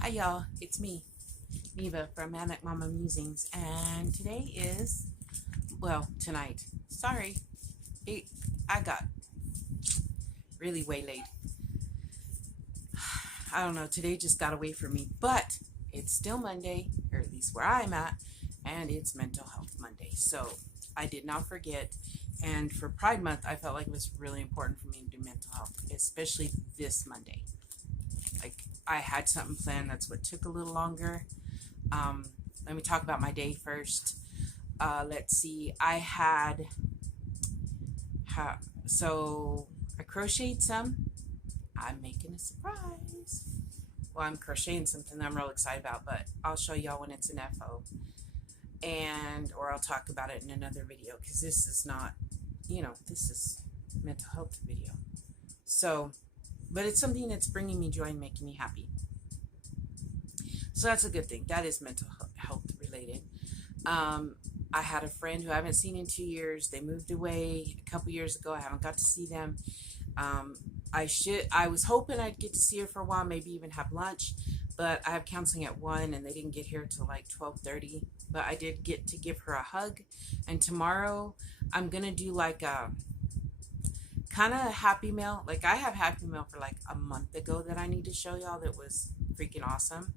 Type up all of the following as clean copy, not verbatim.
Hi y'all, it's me, Neva from Manic Mama Musings, and today is, well, tonight. Sorry, it, I got really waylaid. I don't know, today just got away from me, but it's still Monday, or at least where I'm at, and it's Mental Health Monday. So I did not forget, and for Pride Month, I felt like it was really important for me to do mental health, especially this Monday. Like, I had something planned, that's what took a little longer. Um, Let me talk about my day first. Let's see. So I crocheted some. I'm making a surprise. Well, I'm crocheting something that I'm real excited about, but I'll show y'all when it's an FO, and or I'll talk about it in another video because this is not, this is mental health video. So, but it's something that's bringing me joy and making me happy. So that's a good thing. That is mental health related. Um, I had a friend who I haven't seen in 2 years. They moved away a couple years ago. I haven't got to see them. Um, I was hoping I'd get to see her for a while, maybe even have lunch, but I have counseling at 1 and they didn't get here till like 12:30. But I did get to give her a hug. And tomorrow I'm going to do like a kind of happy meal. Like I have happy meal for like a month ago that I need to show y'all that was freaking awesome.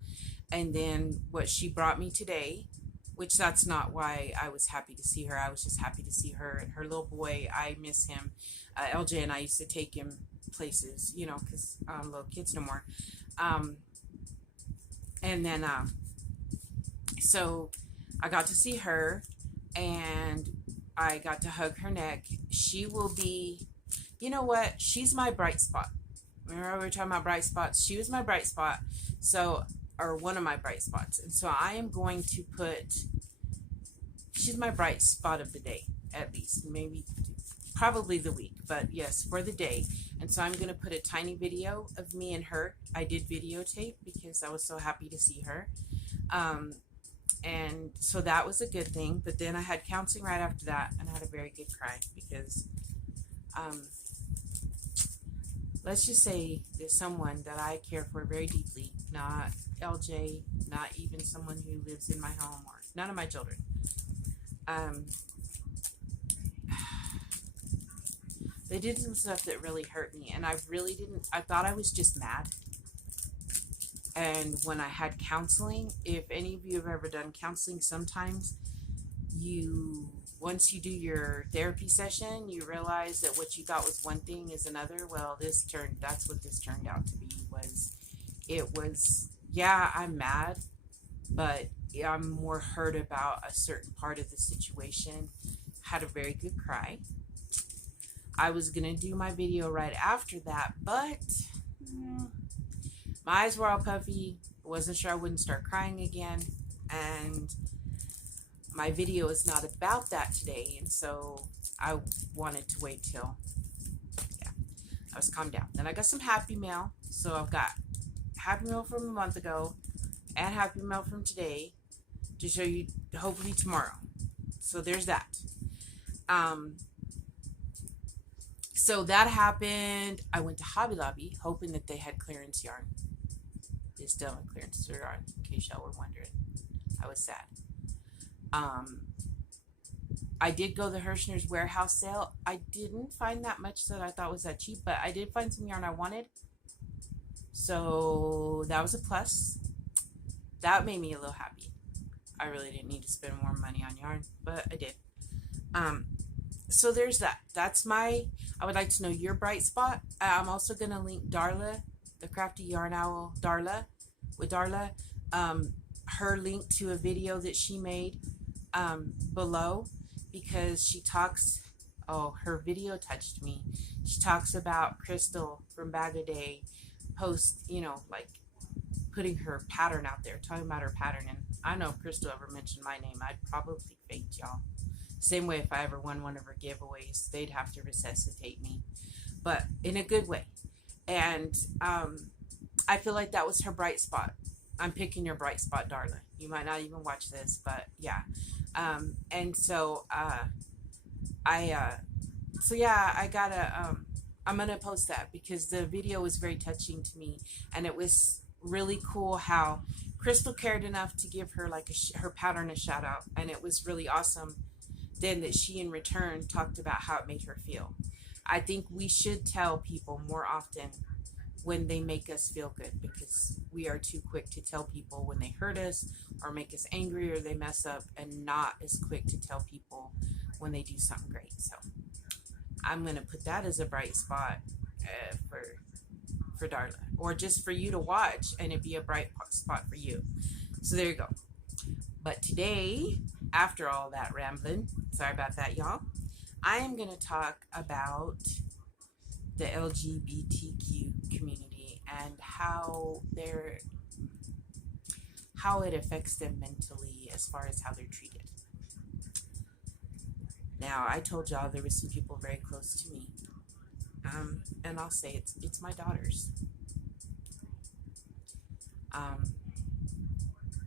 And then what she brought me today, which that's not why I was happy to see her. I was just happy to see her and her little boy. I miss him. LJ and I used to take him places, because little kids no more. Um, and then, so I got to see her and I got to hug her neck. She will be, you know what? She's my bright spot. Remember we were talking about bright spots? She was my bright spot. So, or one of my bright spots. And so I am going to she's my bright spot of the day, at least. Maybe, probably the week, but yes, for the day. And so I'm going to put a tiny video of me and her. I did videotape because I was so happy to see her. And so that was a good thing. But then I had counseling right after that, and I had a very good cry because, let's just say there's someone that I care for very deeply, not LJ, not even someone who lives in my home or none of my children. They did some stuff that really hurt me, and I thought I was just mad. And when I had counseling, if any of you have ever done counseling, sometimes once you do your therapy session, you realize that what you thought was one thing is another. Well, that's what this turned out to be. Yeah, I'm mad, but I'm more hurt about a certain part of the situation. Had a very good cry. I was going to do my video right after that, but my eyes were all puffy. Wasn't sure I wouldn't start crying again. And my video is not about that today. And so I wanted to wait till, I was calmed down. Then I got some Happy Mail. So I've got Happy Mail from a month ago and Happy Mail from today to show you hopefully tomorrow. So there's that. So that happened. I went to Hobby Lobby hoping that they had clearance yarn. They still have clearance yarn, in case y'all were wondering. I was sad. I did go to the Hirschner's warehouse sale. I didn't find that much that I thought was that cheap, but I did find some yarn I wanted. So that was a plus. That made me a little happy. I really didn't need to spend more money on yarn, but I did. So there's that. I would like to know your bright spot. I'm also going to link Darla, the Crafty Yarn Owl, Darla, her link to a video that she made below, because she talks, her video touched me. She talks about Crystal from Bag a Day like putting her pattern out there, talking about her pattern. And I know if Crystal ever mentioned my name, I'd probably faint, y'all. Same way if I ever won one of her giveaways, they'd have to resuscitate me, but in a good way. And I feel like that was her bright spot. I'm picking your bright spot, Darla. You might not even watch this, but yeah. And so I'm gonna post that because the video was very touching to me, and it was really cool how Crystal cared enough to give her like her pattern a shout out, and it was really awesome. Then that she in return talked about how it made her feel. I think we should tell people more often when they make us feel good, because we are too quick to tell people when they hurt us or make us angry or they mess up, and not as quick to tell people when they do something great. So I'm gonna put that as a bright spot for Darla, or just for you to watch and it be a bright spot for you. So there you go. But today, after all that rambling, sorry about that, y'all, I am going to talk about the LGBTQ community and how it affects them mentally as far as how they're treated. Now, I told y'all there was some people very close to me, and I'll say it's my daughters.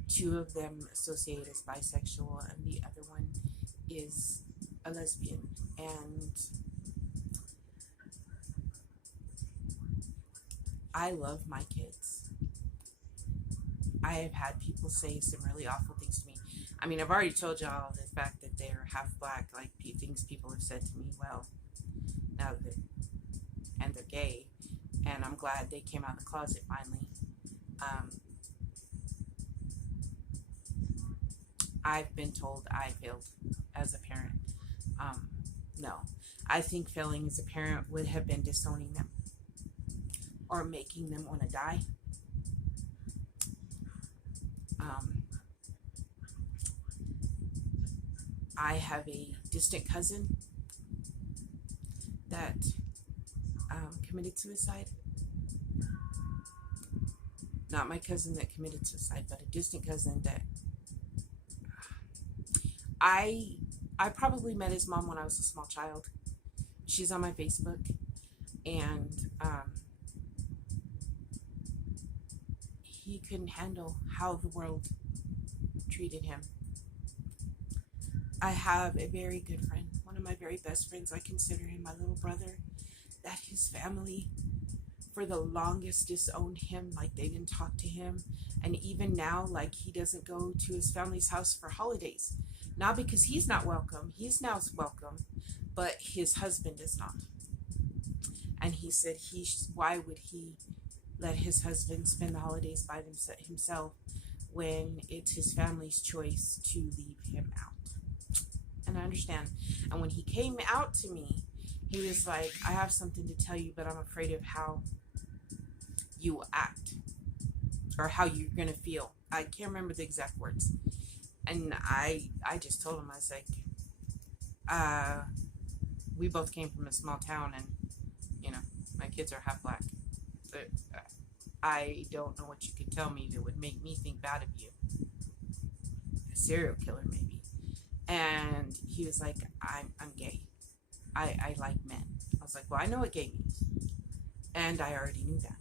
Two of them associate as bisexual, and the other one is a lesbian. And I love my kids. I have had people say some really awful things to me. I mean, I've already told y'all the fact that they're half black, like things people have said to me. Well, now that, and they're gay, and I'm glad they came out of the closet finally. I've been told I failed as a parent. No, I think failing as a parent would have been disowning them or making them want to die. I have a distant cousin that committed suicide. Not my cousin that committed suicide, but a distant cousin that I probably met his mom when I was a small child. She's on my Facebook, and he couldn't handle how the world treated him. I have a very good friend, one of my very best friends. I consider him my little brother, that his family for the longest disowned him, like they didn't talk to him. And even now, like he doesn't go to his family's house for holidays. Not because he's not welcome, he's now welcome, but his husband is not. And he said why would he let his husband spend the holidays by himself when it's his family's choice to leave him out. And I understand. And when he came out to me, he was like, I have something to tell you, but I'm afraid of how you will act or how you're going to feel. I can't remember the exact words. And I just told him, I was like, we both came from a small town, and, you know, my kids are half black. But I don't know what you could tell me that would make me think bad of you. A serial killer, maybe. And he was like, I'm gay. I like men. I was like, well, I know what gay means. And I already knew that.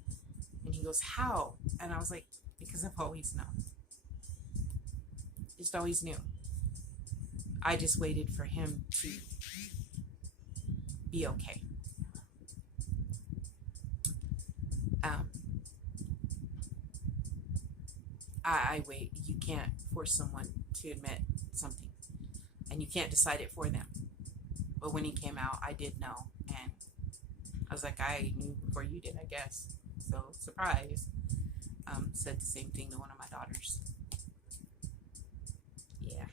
And he goes, how? And I was like, because I've always known. Just always knew. I just waited for him to be okay. I wait. You can't force someone to admit something, and you can't decide it for them. But when he came out, I did know, and I was like, I knew before you did, I guess. So surprise. Said the same thing to one of my daughters. Yeah,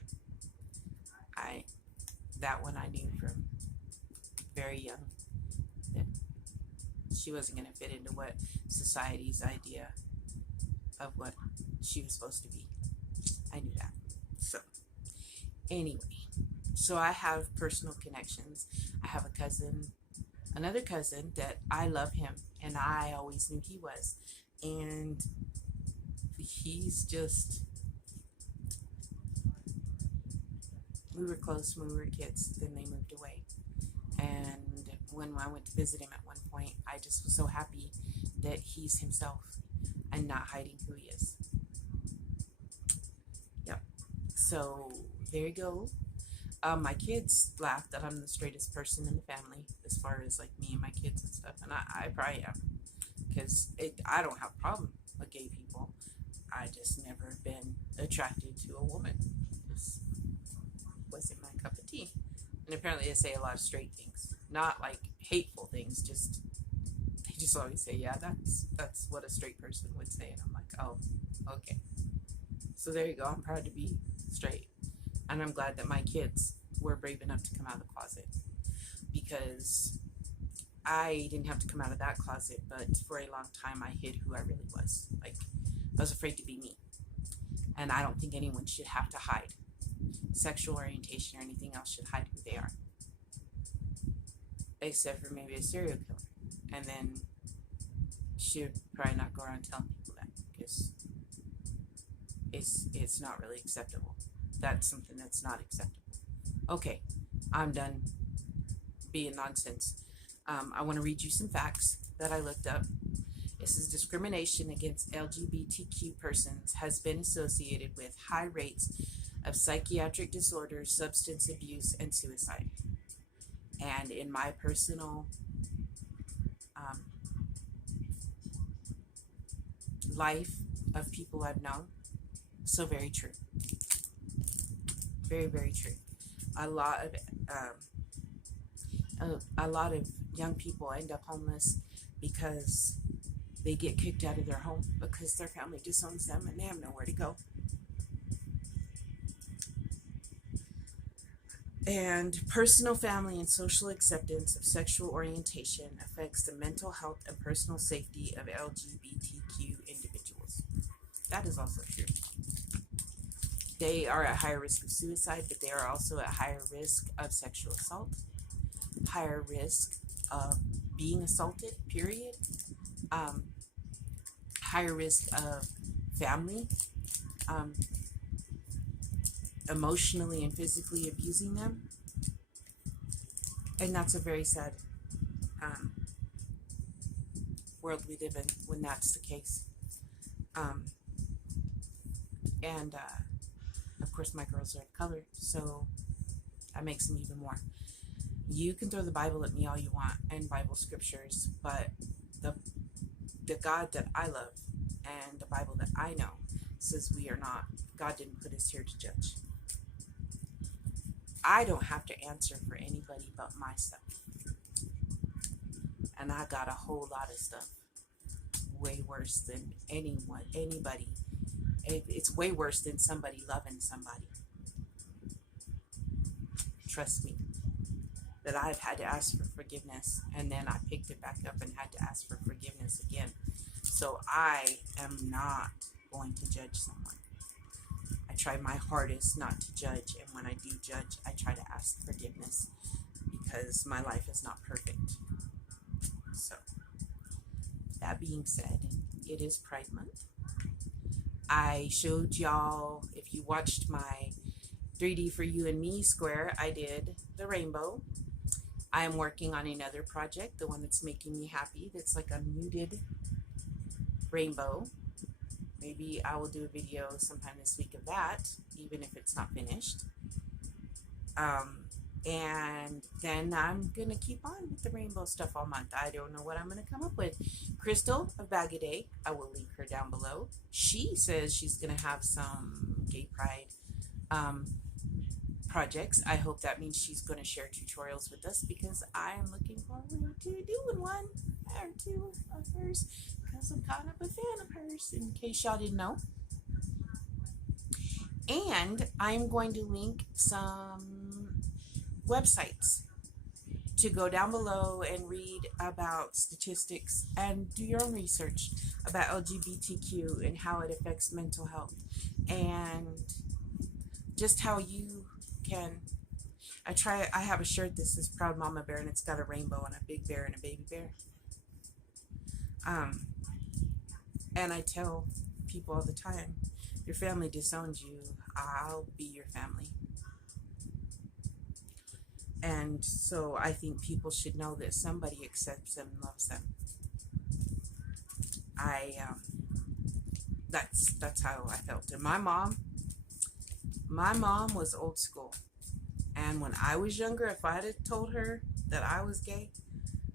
that one I knew from very young that she wasn't going to fit into what society's idea of what she was supposed to be. I knew that. So anyway, so I have personal connections. I have a cousin, another cousin that I love him, and I always knew he was. And he's just, we were close when we were kids, then they moved away. And when I went to visit him at one point, I just was so happy that he's himself and not hiding who he is. Yep. So there you go. My kids laugh that I'm the straightest person in the family as far as like me and my kids and stuff, and I probably am, because I don't have a problem. gay people. I just never been attracted to a woman. Just wasn't my cup of tea. And apparently they say a lot of straight things, not like hateful things. Just they just always say, yeah, that's what a straight person would say, and I'm like, oh, okay. So there you go. I'm proud to be straight, and I'm glad that my kids were brave enough to come out of the closet, because I didn't have to come out of that closet, but for a long time I hid who I really was. Like, I was afraid to be me, and I don't think anyone should have to hide sexual orientation or anything else, should hide who they are, except for maybe a serial killer, and then should probably not go around telling people that, because it's not really acceptable. That's something that's not acceptable. Okay, I'm done being nonsense. I want to read you some facts that I looked up. This is discrimination against LGBTQ persons has been associated with high rates of psychiatric disorders, substance abuse, and suicide. And in my personal life of people I've known, so very true. Very, very true. A lot of young people end up homeless because they get kicked out of their home because their family disowns them and they have nowhere to go. And personal, family, and social acceptance of sexual orientation affects the mental health and personal safety of LGBTQ individuals. That is also true. They are at higher risk of suicide, but they are also at higher risk of sexual assault, higher risk of being assaulted, period. Higher risk of family emotionally and physically abusing them. And that's a very sad world we live in when that's the case. And of course my girls are of color, so that makes them even more. You can throw the Bible at me all you want and Bible scriptures, but the God that I love and the Bible that I know says we are not, God didn't put us here to judge. I don't have to answer for anybody but myself. And I got a whole lot of stuff way worse than anybody. It's way worse than somebody loving somebody. Trust me. That I've had to ask for forgiveness, and then I picked it back up and had to ask for forgiveness again. So I am not going to judge someone. I try my hardest not to judge, and when I do judge, I try to ask forgiveness because my life is not perfect. So, that being said, it is Pride Month. I showed y'all, if you watched my 3D for You and Me square, I did the rainbow. I am working on another project, the one that's making me happy, that's like a muted rainbow. Maybe I will do a video sometime this week of that, even if it's not finished. And then I'm going to keep on with the rainbow stuff all month. I don't know what I'm going to come up with. Crystal of Bag a Day, I will link her down below. She says she's going to have some gay pride projects. I hope that means she's going to share tutorials with us, because I am looking forward to doing one or two of hers, because I'm kind of a fan of hers, in case y'all didn't know. And I'm going to link some websites to go down below and read about statistics and do your own research about LGBTQ and how it affects mental health, and just how you can. I have a shirt that says Proud Mama Bear, and it's got a rainbow and a big bear and a baby bear. And I tell people all the time, if your family disowns you, I'll be your family. And so I think people should know that somebody accepts them and loves them. That's how I felt. And my mom was old school. And when I was younger, if I had told her that I was gay,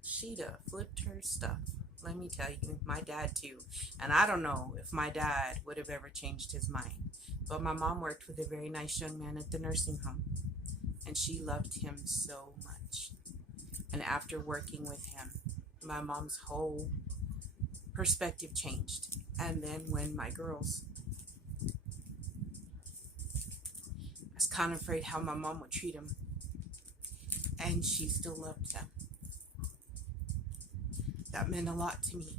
she'd have flipped her stuff. let me tell you, my dad too. And I don't know if my dad would have ever changed his mind. But my mom worked with a very nice young man at the nursing home. And she loved him so much. And after working with him, my mom's whole perspective changed. And then when my girls, I was kind of afraid how my mom would treat him. And she still loved them. That meant a lot to me.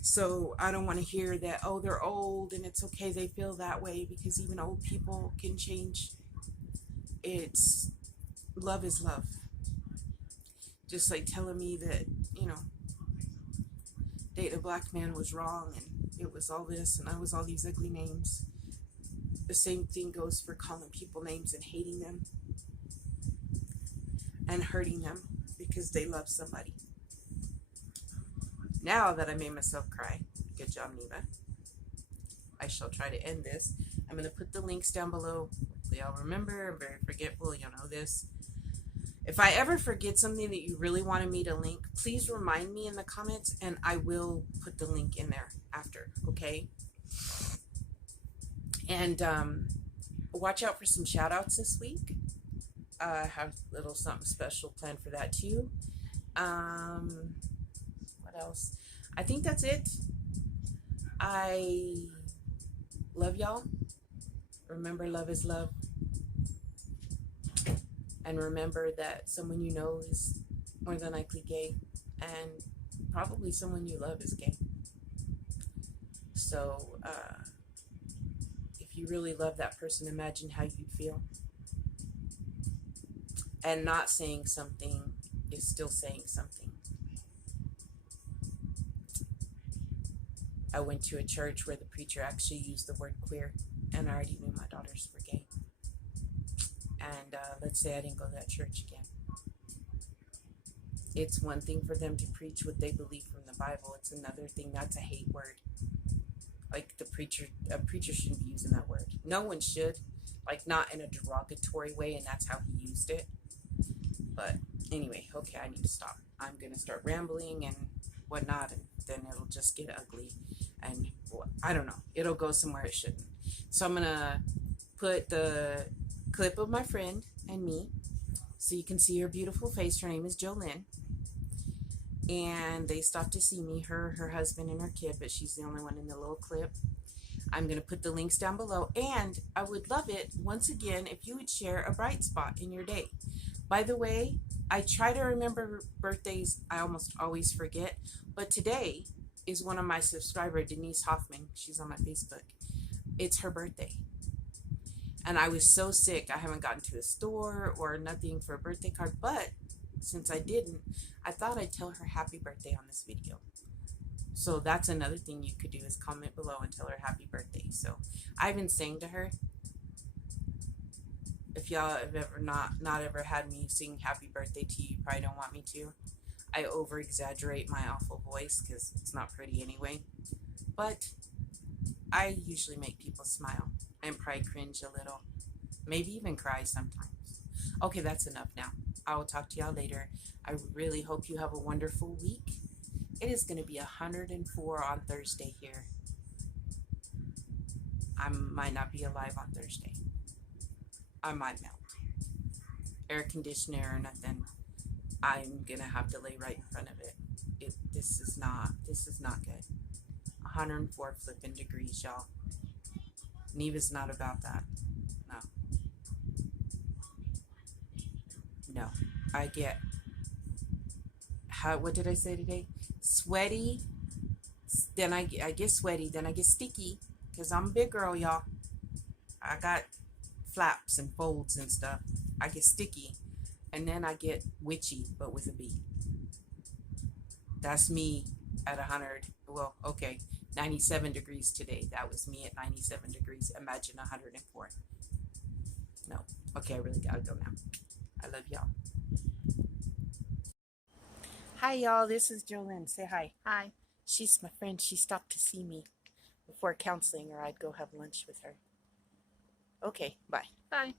So I don't want to hear that, oh, they're old and it's okay they feel that way, because even old people can change. It's love is love. Just like telling me that, you know, dating a black man was wrong and it was all this and I was all these ugly names. The same thing goes for calling people names and hating them and hurting them because they love somebody. Now that I made myself cry, good job, Neva, I shall try to end this. I'm going to put the links down below. Hopefully I'll remember. I'm very forgetful. You'll know this. If I ever forget something that you really wanted me to link, please remind me in the comments and I will put the link in there after, okay? And watch out for some shout outs this week. I have a little something special planned for that too. What else? I think that's it. I love y'all. Remember, love is love. And remember that someone you know is more than likely gay. And probably someone you love is gay. So, if you really love that person, imagine how you'd feel. And not saying something is still saying something. I went to a church where the preacher actually used the word queer, and I already knew my daughters were gay. And let's say I didn't go to that church again. It's one thing for them to preach what they believe from the Bible. It's another thing. That's a hate word. Like a preacher shouldn't be using that word. No one should. Like, not in a derogatory way, and that's how he used it. But anyway, okay, I need to stop. I'm going to start rambling and whatnot, and then it'll just get ugly. And I don't know. It'll go somewhere it shouldn't. So I'm going to put the clip of my friend and me so you can see her beautiful face. Her name is Jolynn. And they stopped to see me, her husband, and her kid, but she's the only one in the little clip. I'm going to put the links down below. And I would love it, once again, if you would share a bright spot in your day. By the way, I try to remember birthdays. I almost always forget. But today is one of my subscribers, Denise Hoffman. She's on my Facebook. It's her birthday. And I was so sick. I haven't gotten to a store or nothing for a birthday card. But since I didn't, I thought I'd tell her happy birthday on this video. So that's another thing you could do, is comment below and tell her happy birthday. So I've been saying to her, if y'all have ever not ever had me sing happy birthday to you, you probably don't want me to. I over exaggerate my awful voice because it's not pretty anyway. But I usually make people smile and probably cringe a little. Maybe even cry sometimes. Okay, that's enough now. I will talk to y'all later. I really hope you have a wonderful week. It is going to be 104 on Thursday here. I might not be alive on Thursday. I might melt. Air conditioner or nothing. I'm going to have to lay right in front of it. This is not good. 104 flipping degrees, y'all. Neva's not about that. No. I get, what did I say today? Sweaty. Then I get sweaty. Then I get sticky. Because I'm a big girl, y'all. I got flaps and folds and stuff. I get sticky. And then I get witchy, but with a B. That's me at 100. Well, okay. 97 degrees today. That was me at 97 degrees. Imagine 104. No. Okay, I really gotta go now. I love y'all. Hi, y'all. This is Jolynn. Say hi. Hi. She's my friend. She stopped to see me before counseling, or I'd go have lunch with her. Okay, bye. Bye.